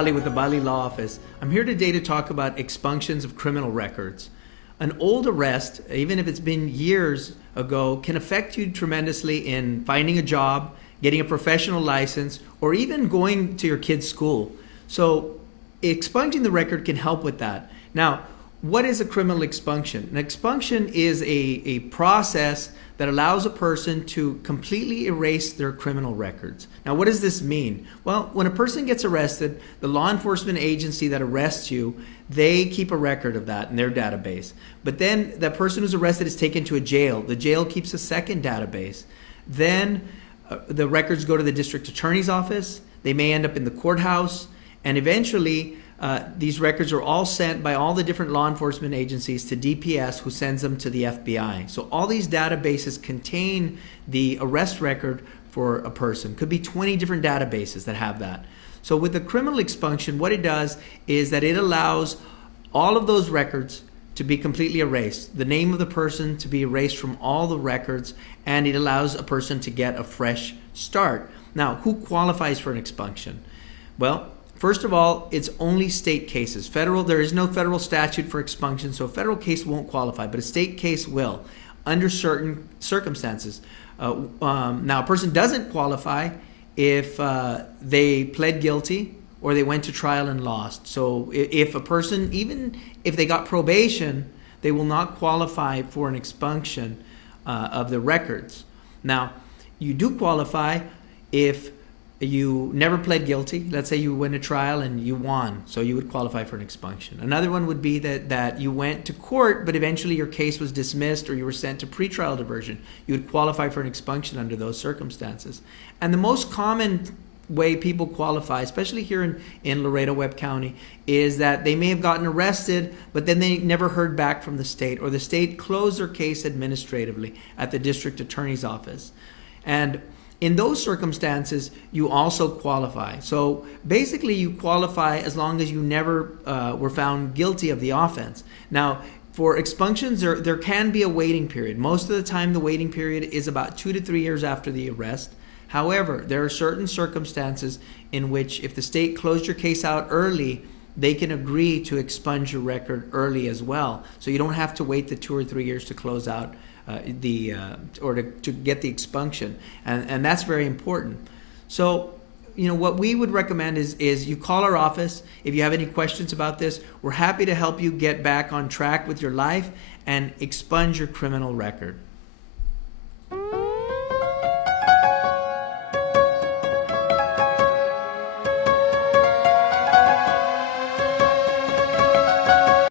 Balli with the Balli Law Office. I'm here today to talk about expunctions of criminal records. An old arrest, even if it's been years ago, can affect you tremendously in finding a job, getting a professional license, or even going to your kid's school. So expunging the record can help with that. Now, what is a criminal expunction? An expunction is a process that allows a person to completely erase their criminal records. Now, what does this mean? Well, when a person gets arrested, the law enforcement agency that arrests you, they keep a record of that in their database. But then that person who's arrested is taken to a jail. The jail keeps a second database. Then the records go to the district attorney's office. They may end up in the courthouse. And eventually, these records are all sent by all the different law enforcement agencies to DPS, who sends them to the FBI. So all these databases contain the arrest record for a person. Could be 20 different databases that have that. So with the criminal expunction, what it does is that it allows all of those records to be completely erased, the name of the person to be erased from all the records, and it allows a person to get a fresh start. Now, who qualifies for an expunction? Well, first of all, it's only state cases. There is no federal statute for expunction, so a federal case won't qualify, but a state case will, under certain circumstances. Now, a person doesn't qualify if they pled guilty or they went to trial and lost. So if a person, even if they got probation, they will not qualify for an expunction of the records. Now, you do qualify if you never pled guilty. Let's say you went to trial and you won, so you would qualify for an expunction. Another one would be that you went to court, but eventually your case was dismissed or you were sent to pretrial diversion. You would qualify for an expunction under those circumstances. And the most common way people qualify, especially here in Laredo Webb County, is that they may have gotten arrested, but then they never heard back from the state, or the state closed their case administratively at the district attorney's office. And in those circumstances, you also qualify. So basically, you qualify as long as you never were found guilty of the offense. Now, for expunctions, there can be a waiting period. Most of the time, the waiting period is about 2 to 3 years after the arrest. However, there are certain circumstances in which if the state closed your case out early, they can agree to expunge your record early as well. So you don't have to wait the 2 or 3 years to close out to get the expunction, and that's very important. So, what we would recommend is you call our office if you have any questions about this. We're happy to help you get back on track with your life and expunge your criminal record.